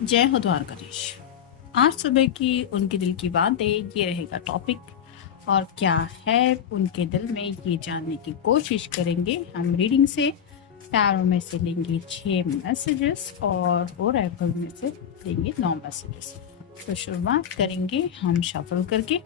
जय हो द्वारकाधीश। आज सुबह की उनके दिल की बातें ये रहेगा टॉपिक। और क्या है उनके दिल में ये जानने की कोशिश करेंगे हम रीडिंग से। टैरो में से लेंगे 6 मैसेजेस और ओरेकल में से लेंगे 9 मैसेजेस। तो शुरुआत करेंगे हम शफल करके।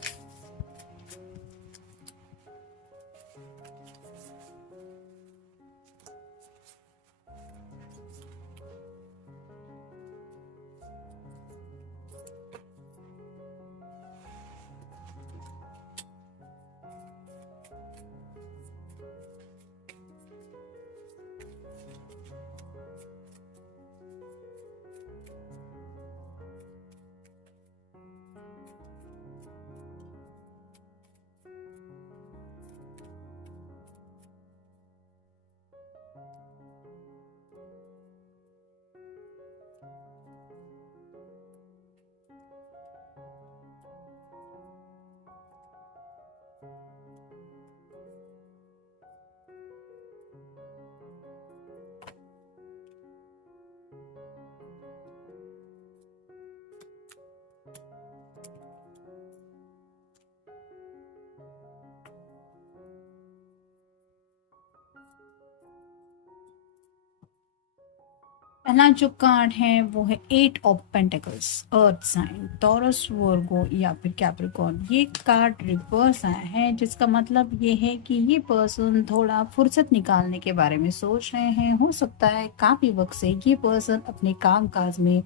पहला जो कार्ड है वो है 8 of pentacles, earth sign, Taurus, Virgo या फिर कैप्रिकॉर्न। ये कार्ड रिवर्स आया है जिसका मतलब ये है कि ये पर्सन थोड़ा फुर्सत निकालने के बारे में सोच रहे हैं। हो सकता है काफ़ी वक्त से ये पर्सन अपने काम काज में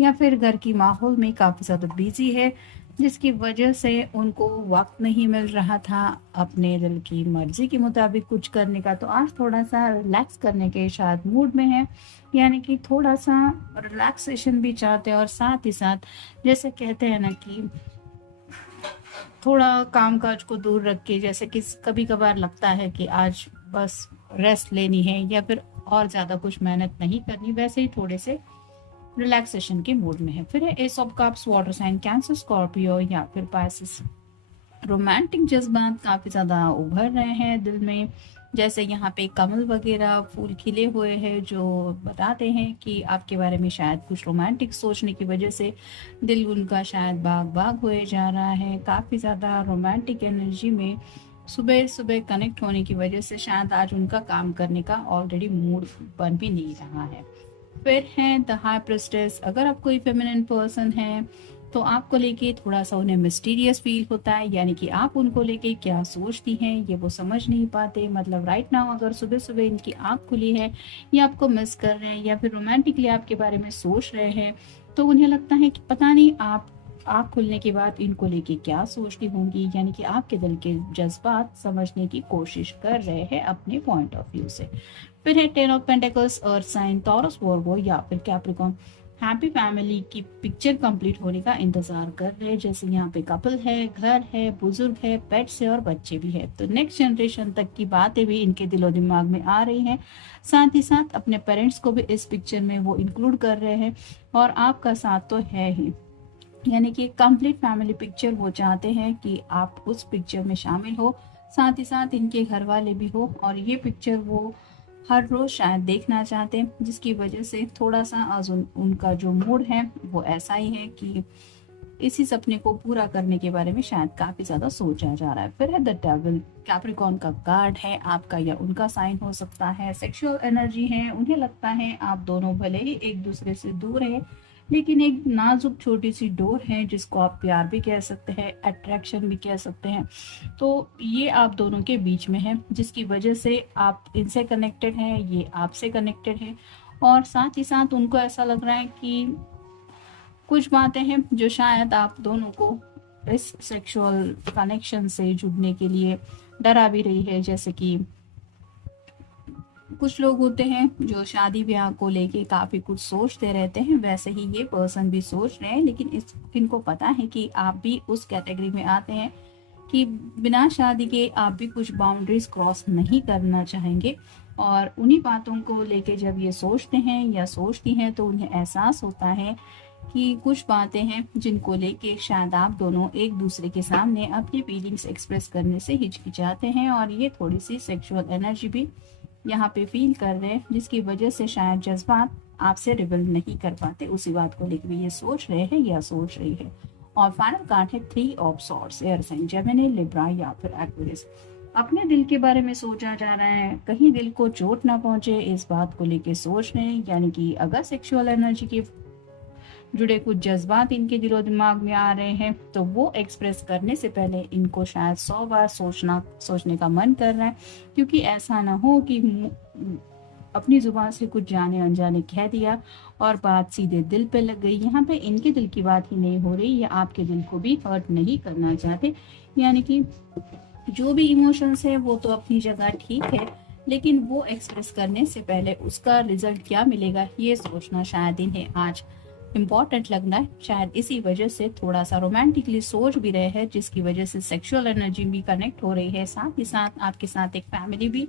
या फिर घर की माहौल में काफ़ी ज़्यादा बिजी है, जिसकी वजह से उनको वक्त नहीं मिल रहा था अपने दिल की मर्जी के मुताबिक कुछ करने का। तो आज थोड़ा सा रिलैक्स करने के शायद मूड में है, यानी कि थोड़ा सा रिलैक्सेशन भी चाहते हैं। और साथ ही साथ जैसे कहते हैं ना कि थोड़ा काम काज को दूर रख के, जैसे कि कभी कभार लगता है कि आज बस रेस्ट लेनी है या फिर और ज़्यादा कुछ मेहनत नहीं करनी, वैसे ही थोड़े से रिलैक्सेशन के मूड में है। फिर है ace of cups, water sign, cancer, Scorpio या फिर पाइसिस। रोमांटिक जज्बात काफ़ी ज़्यादा उभर रहे हैं दिल में, जैसे यहाँ पे कमल वगैरह फूल खिले हुए हैं जो बताते हैं कि आपके बारे में शायद कुछ रोमांटिक सोचने की वजह से दिल उनका शायद बाग बाग होए जा रहा है। काफ़ी ज़्यादा रोमांटिक एनर्जी में सुबह सुबह कनेक्ट होने की वजह से शायद आज उनका काम करने का ऑलरेडी मूड बन भी नहीं रहा है। फिर है द हाई प्रिस्टेस। अगर आप कोई फेमिनिन पर्सन है तो आपको लेके थोड़ा सा उन्हें मिस्टीरियस फील होता है, यानी कि आप उनको लेके क्या सोचती हैं ये वो समझ नहीं पाते। मतलब राइट नाउ अगर सुबह सुबह इनकी आंख खुली है या आपको मिस कर रहे हैं या फिर रोमांटिकली आपके बारे में सोच रहे हैं, तो उन्हें लगता है कि पता नहीं आप आँख खुलने के बाद इनको लेके क्या सोचती होंगी, यानी कि आपके दिल के जज्बात समझने की कोशिश कर रहे हैं अपने पॉइंट ऑफ व्यू से। फिर है ten of pentacles, earth sign, Taurus, Virgo या फिर कैप्रिकॉर्न। हैप्पी फैमिली की पिक्चर कंप्लीट होने का इंतजार कर रहे हैं, जैसे यहाँ पे कपल है, घर है, बुजुर्ग है, पेट्स है और बच्चे भी है। तो नेक्स्ट जनरेशन तक की बातें भी इनके दिलो दिमाग में आ रही हैं। साथ ही साथ अपने पेरेंट्स को भी इस पिक्चर में वो इंक्लूड कर रहे हैं। और आपका साथ तो है ही, यानी कि कंप्लीट फैमिली पिक्चर वो चाहते हैं कि आप उस पिक्चर में शामिल हो, साथ ही साथ इनके घर वाले भी हो। और ये पिक्चर वो हर रोज शायद देखना चाहते हैं, जिसकी वजह से थोड़ा सा आज उनका जो मूड है वो ऐसा ही है कि इसी सपने को पूरा करने के बारे में शायद काफी ज्यादा सोचा जा रहा है। फिर है द डेविल। कैप्रिकॉर्न का कार्ड है, आपका या उनका साइन हो सकता है। सेक्सुअल एनर्जी है, उन्हें लगता है आप दोनों भले ही एक दूसरे से दूर है, लेकिन एक नाजुक छोटी सी डोर है जिसको आप प्यार भी कह सकते हैं, अट्रैक्शन भी कह सकते हैं। तो ये आप दोनों के बीच में है, जिसकी वजह से आप इनसे कनेक्टेड हैं, ये आपसे कनेक्टेड है। और साथ ही साथ उनको ऐसा लग रहा है कि कुछ बातें हैं जो शायद आप दोनों को इस सेक्सुअल कनेक्शन से जुड़ने के लिए डरा भी रही है। जैसे कि कुछ लोग होते हैं जो शादी ब्याह को लेके काफी कुछ सोचते रहते हैं, वैसे ही ये पर्सन भी सोच रहे हैं, लेकिन इनको पता है कि आप भी उस कैटेगरी में आते हैं कि बिना शादी के आप भी कुछ बाउंड्रीज क्रॉस नहीं करना चाहेंगे। और उन्हीं बातों को लेके जब ये सोचते हैं या सोचती हैं तो उन्हें एहसास होता है कि कुछ बातें हैं जिनको लेके शायद आप दोनों एक दूसरे के सामने अपनी फीलिंग्स एक्सप्रेस करने से हिचकिचाते हैं। और ये थोड़ी सी सेक्सुअल एनर्जी भी यहाँ पे फील कर रहे हैं, जिसकी वजह से शायद जज्बात आपसे रिवील नहीं कर पाते, उसी बात को लेकर भी ये सोच रहे हैं या सोच रही है। और फाइनल कार्ड है 3 of swords, air sign Gemini, Libra या फिर एक्वेरियस। अपने दिल के बारे में सोचा जा रहा है, कहीं दिल को चोट ना पहुंचे इस बात को लेके सोच रहे हैं। यानी कि अगर सेक्सुअल एनर्जी के जुड़े कुछ जज्बात इनके दिलो दिमाग में आ रहे हैं तो वो एक्सप्रेस करने से पहले इनको शायद 100 बार सोचने का मन कर रहा है, क्योंकि ऐसा ना हो कि अपनी जुबान से कुछ जाने अनजाने कह दिया और बात सीधे दिल पे लग गई। यहाँ पे इनके दिल की बात ही नहीं हो रही, या आपके दिल को भी हर्ट नहीं करना चाहते। यानी कि जो भी इमोशंस है वो तो अपनी जगह ठीक है, लेकिन वो एक्सप्रेस करने से पहले उसका रिजल्ट क्या मिलेगा ये सोचना शायद इन्हें आज इम्पॉर्टेंट लगना है। शायद इसी वजह से थोड़ा सा रोमांटिकली सोच भी रहे हैं, जिसकी वजह से सेक्सुअल एनर्जी भी कनेक्ट हो रही है। साथ ही साथ आपके साथ एक फैमिली भी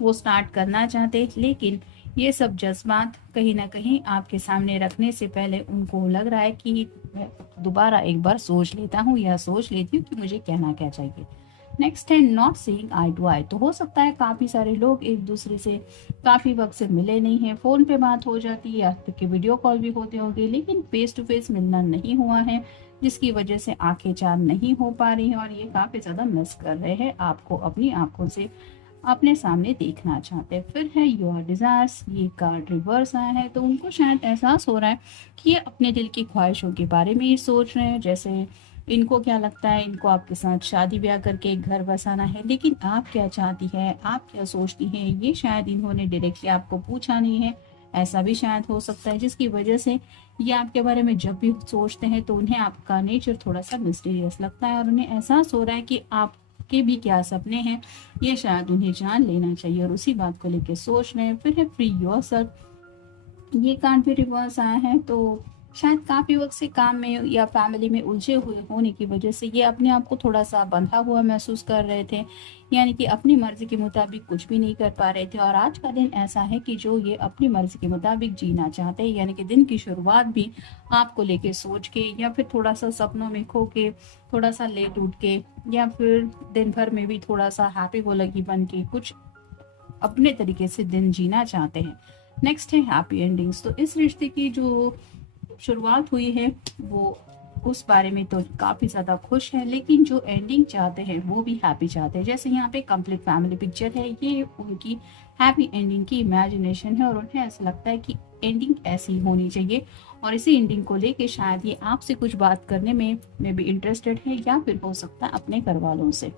वो स्टार्ट करना चाहते हैं, लेकिन ये सब जज्बात कहीं ना कहीं आपके सामने रखने से पहले उनको लग रहा है कि मैं दोबारा एक बार सोच लेता हूँ या सोच लेती हूँ कि मुझे कहना क्या चाहिए। नेक्स्ट है नॉट सीइंग आई टू आई। तो हो सकता है काफ़ी सारे लोग एक दूसरे से काफ़ी वक्त से मिले नहीं हैं, फ़ोन पे बात हो जाती है या फिर वीडियो कॉल भी होते होंगे, लेकिन फेस टू फेस मिलना नहीं हुआ है, जिसकी वजह से आंखें चार नहीं हो पा रही हैं और ये काफ़ी ज़्यादा मिस कर रहे हैं आपको अपनी आंखों से अपने सामने देखना चाहते हैं। फिर है योर डिज़ायर्स, ये कार्ड रिवर्स आया है, तो उनको शायद एहसास हो रहा है कि ये अपने दिल की ख्वाहिशों के बारे में ही सोच रहे हैं। जैसे इनको क्या लगता है, इनको आपके साथ शादी ब्याह करके एक घर बसाना है, लेकिन आप क्या चाहती है, आप क्या सोचती हैं, ये शायद इन्होंने डायरेक्टली आपको पूछा नहीं है। ऐसा भी शायद हो सकता है, जिसकी वजह से ये आपके बारे में जब भी सोचते हैं तो उन्हें आपका नेचर थोड़ा सा मिस्टीरियस लगता है और उन्हें एहसास हो रहा है कि आपके भी क्या सपने हैं, ये शायद उन्हें जान लेना चाहिए और उसी बात को लेकर सोच रहे हैं। फिर है फ्री योरसेल्फ, ये कार्ड भी रिवर्स आया है, तो शायद काफ़ी वक्त से काम में या फैमिली में उलझे हुए होने की वजह से ये अपने आप को थोड़ा सा बंधा हुआ महसूस कर रहे थे। यानी कि अपनी मर्जी के मुताबिक कुछ भी नहीं कर पा रहे थे और आज का दिन ऐसा है कि जो ये अपनी मर्जी के मुताबिक जीना चाहते हैं। यानी कि दिन की शुरुआत भी आपको लेके सोच के या फिर थोड़ा सा सपनों में खो के, थोड़ा सा लेट उठ के, या फिर दिन भर में भी थोड़ा सा हैप्पी गो लगी बन के कुछ अपने तरीके से दिन जीना चाहते हैं। नेक्स्ट है हैप्पी एंडिंग्स। तो इस रिश्ते की जो शुरुआत हुई है वो उस बारे में तो काफ़ी ज़्यादा खुश है, लेकिन जो एंडिंग चाहते हैं वो भी हैप्पी चाहते हैं। जैसे यहाँ पे कंप्लीट फैमिली पिक्चर है, ये उनकी हैप्पी एंडिंग की इमेजिनेशन है और उन्हें ऐसा लगता है कि एंडिंग ऐसी होनी चाहिए और इसी एंडिंग को लेके शायद ये आपसे कुछ बात करने में भी इंटरेस्टेड है या फिर हो सकता है अपने घर वालों से।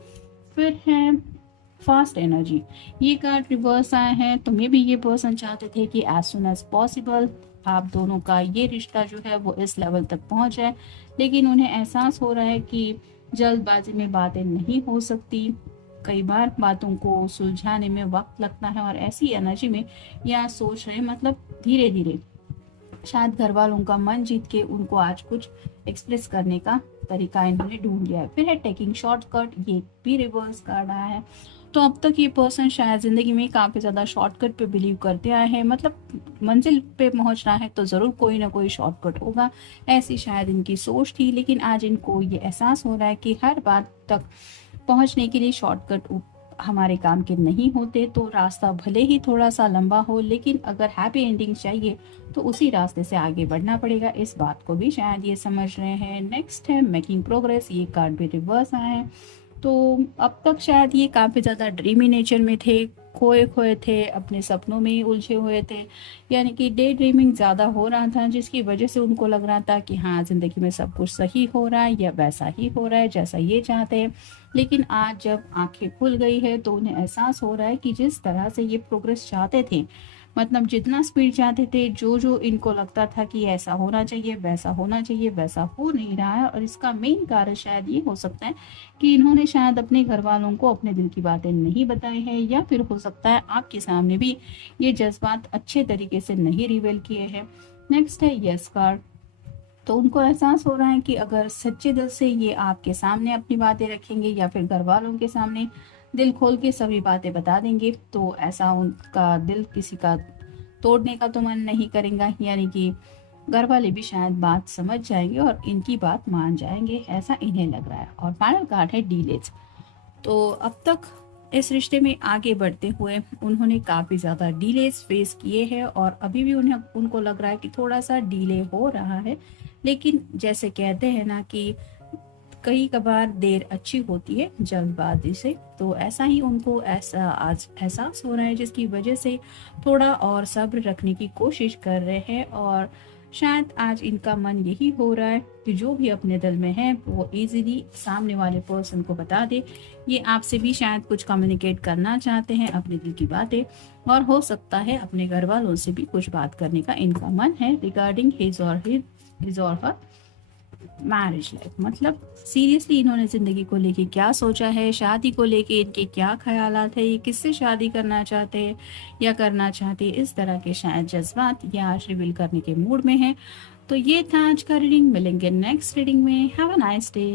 फिर है फास्ट एनर्जी, ये कार्ड रिवर्स आया है, तो मे भी ये पर्सन चाहते थे कि एज सुन एज पॉसिबल आप दोनों का ये रिश्ता जो है वो इस लेवल तक पहुंच जाए, लेकिन उन्हें एहसास हो रहा है कि जल्दबाजी में बातें नहीं हो सकती। कई बार बातों को सुलझाने में वक्त लगता है और ऐसी एनर्जी में या सोच रहे मतलब धीरे धीरे शायद घर वालों का मन जीत के उनको आज कुछ एक्सप्रेस करने का तरीका इन्होंने ढूंढ लिया है। फिर है टेकिंग शॉर्टकट, ये भी रिवर्स कार्ड आया है। तो अब तक ये पर्सन शायद ज़िंदगी में काफ़ी ज़्यादा शॉर्टकट पे बिलीव करते आए हैं, मतलब मंजिल पे पहुंचना है तो ज़रूर कोई ना कोई शॉर्टकट होगा, ऐसी शायद इनकी सोच थी। लेकिन आज इनको ये एहसास हो रहा है कि हर बात तक पहुंचने के लिए शॉर्टकट हमारे काम के नहीं होते, तो रास्ता भले ही थोड़ा सा लंबा हो, लेकिन अगर हैप्पी एंडिंग चाहिए तो उसी रास्ते से आगे बढ़ना पड़ेगा। इस बात को भी शायद ये समझ रहे हैं। नेक्स्ट है मेकिंग प्रोग्रेस, ये कार्ड भी रिवर्स आए हैं। तो अब तक शायद ये काफ़ी ज़्यादा ड्रीमी नेचर में थे, खोए खोए थे, अपने सपनों में ही उलझे हुए थे। यानी कि डे ड्रीमिंग ज़्यादा हो रहा था, जिसकी वजह से उनको लग रहा था कि हाँ ज़िंदगी में सब कुछ सही हो रहा है या वैसा ही हो रहा है जैसा ये चाहते हैं। लेकिन आज जब आंखें खुल गई है तो उन्हें एहसास हो रहा है कि जिस तरह से ये प्रोग्रेस चाहते थे, मतलब जितना स्पीड चाहते थे, जो जो इनको लगता था कि ऐसा होना चाहिए वैसा होना चाहिए, वैसा हो नहीं रहा है। और इसका मेन कारण शायद ये हो सकता है कि इन्होंने शायद अपने घर वालों को अपने दिल की बातें नहीं बताई है, या फिर हो सकता है आपके सामने भी ये जज्बात अच्छे तरीके से नहीं रिवील किए हैं। नेक्स्ट है यस कार्ड। तो उनको एहसास हो रहा है कि अगर सच्चे दिल से ये आपके सामने अपनी बातें रखेंगे या फिर घर वालों के सामने दिल खोल के सभी बातें बता देंगे, तो ऐसा उनका दिल किसी का तोड़ने का तो मन नहीं करेगा। यानी कि घर वाले भी शायद बात समझ जाएंगे और इनकी बात मान जाएंगे, ऐसा इन्हें लग रहा है। और फाइनल कार्ड है डीलेज। तो अब तक इस रिश्ते में आगे बढ़ते हुए उन्होंने काफ़ी ज़्यादा डिलेस फेस किए हैं और अभी भी उनको लग रहा है कि थोड़ा सा डिले हो रहा है। लेकिन जैसे कहते हैं ना कि कई कबार देर अच्छी होती है जल्दबाजी से, तो ऐसा ही उनको ऐसा आज एहसास हो रहा है, जिसकी वजह से थोड़ा और सब्र रखने की कोशिश कर रहे हैं। और शायद आज इनका मन यही हो रहा है कि जो भी अपने दिल में है वो इजीली सामने वाले पर्सन को बता दे। ये आपसे भी शायद कुछ कम्युनिकेट करना चाहते हैं, अपने दिल की बातें, और हो सकता है अपने घर वालों से भी कुछ बात करने का इनका मन है रिगार्डिंग हिज और हर मैरिज लाइफ। मतलब सीरियसली इन्होंने जिंदगी को लेके क्या सोचा है, शादी को लेके इनके क्या ख्यालात है, ये किससे शादी करना चाहते हैं या करना चाहते हैं, इस तरह के शायद जज्बात ये आज रिवील करने के मूड में है। तो ये था आज का रीडिंग। मिलेंगे नेक्स्ट रीडिंग में। Have a nice day.